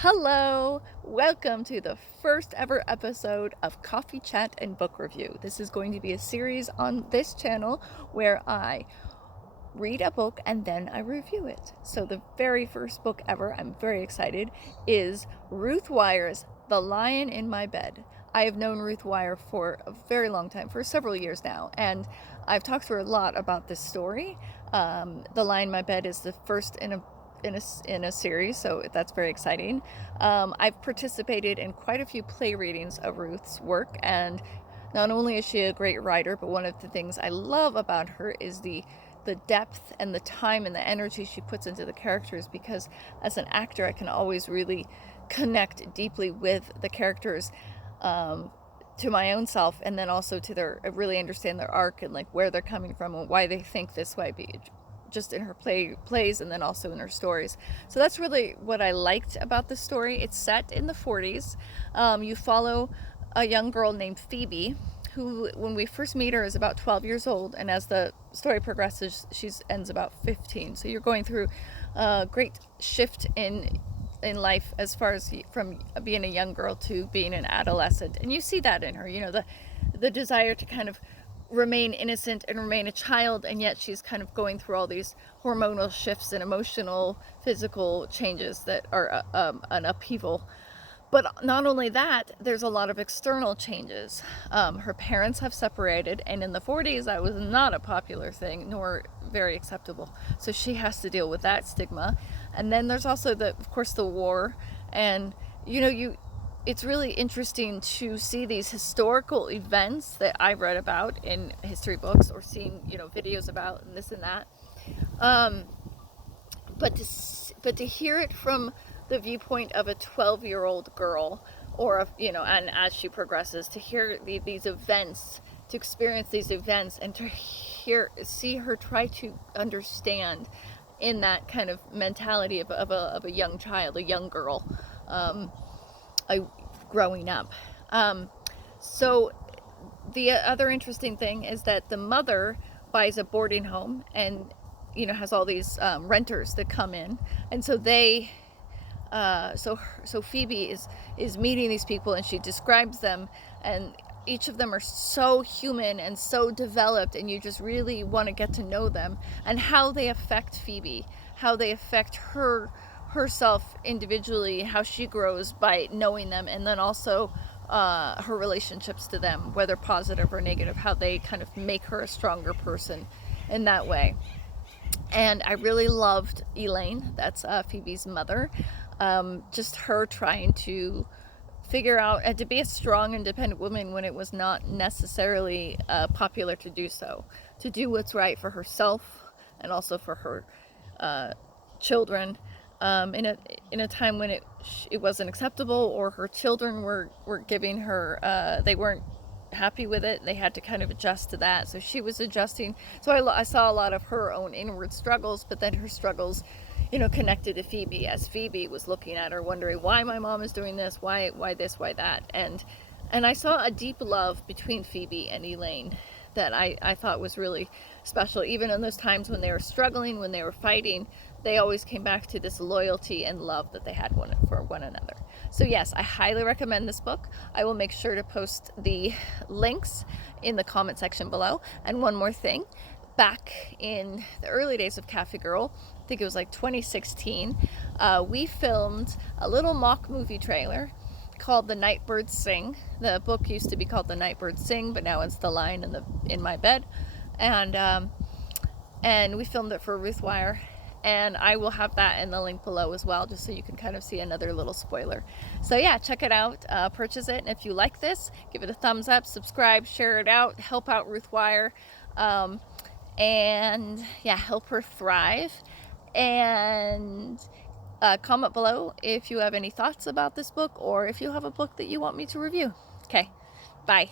Hello, welcome to the first ever episode of Coffee Chat and Book Review. This is going to be a series on this channel where I read a book and then I review it. So the very first book ever, I'm very excited, is Ruth Wire's The Lion in My Bed. I have known Ruth Wire for a very long time, for several years now, and I've talked to her a lot about this story. The Lion in My Bed is the first in a series, so that's very exciting. I've participated in quite a few play readings of Ruth's work, and not only is she a great writer, but one of the things I love about her is the depth and the time and the energy she puts into the characters, because as an actor I can always really connect deeply with the characters, to my own self, and then also to really understand their arc and like where they're coming from and why they think this way, just in her plays and then also in her stories. So that's really what I liked about the story. It's set in the 40s. You follow a young girl named Phoebe, who when we first meet her is about 12 years old, and as the story progresses she ends about 15. So you're going through a great shift in life as far as from being a young girl to being an adolescent, and you see that in her, the desire to kind of remain innocent and remain a child, and yet she's kind of going through all these hormonal shifts and emotional, physical changes that are an upheaval. But not only that, there's a lot of external changes. Her parents have separated, and in the 40s that was not a popular thing, nor very acceptable. So she has to deal with that stigma. And then there's also of course, the war. And it's really interesting to see these historical events that I've read about in history books or seen, videos about and this and that. But to hear it from the viewpoint of a 12-year-old girl, or and as she progresses, to hear these events, to experience these events, and to see her try to understand in that kind of mentality of a young child, a young girl, growing up. So the other interesting thing is that the mother buys a boarding home and has all these renters that come in, and so so Phoebe is meeting these people, and she describes them, and each of them are so human and so developed, and you just really want to get to know them and how they affect Phoebe, how they affect herself individually, how she grows by knowing them, and then also her relationships to them, whether positive or negative, how they kind of make her a stronger person in that way. And I really loved Elaine, that's Phoebe's mother. Just her trying to figure out and to be a strong, independent woman when it was not necessarily popular to do so, to do what's right for herself and also for her children, in a time when it wasn't acceptable, or her children were giving her, they weren't happy with it. They had to kind of adjust to that. So she was adjusting. So I saw a lot of her own inward struggles, but then her struggles, connected to Phoebe, as Phoebe was looking at her, wondering why my mom is doing this, why this, why that. And I saw a deep love between Phoebe and Elaine that I thought was really special. Even in those times when they were struggling, when they were fighting, they always came back to this loyalty and love that they had for one another. So yes, I highly recommend this book. I will make sure to post the links in the comment section below. And one more thing, back in the early days of Cafe Girl, I think it was like 2016, we filmed a little mock movie trailer called The Nightbirds Sing. The book used to be called The Nightbirds Sing, but now it's The Lion in My Bed. And we filmed it for Ruth Wire, and I will have that in the link below as well, just so you can kind of see another little spoiler. So yeah, check it out, purchase it, and if you like this, give it a thumbs up, subscribe, share it out, help out Ruth Wire, and yeah, help her thrive. And comment below if you have any thoughts about this book, or if you have a book that you want me to review. Okay, bye.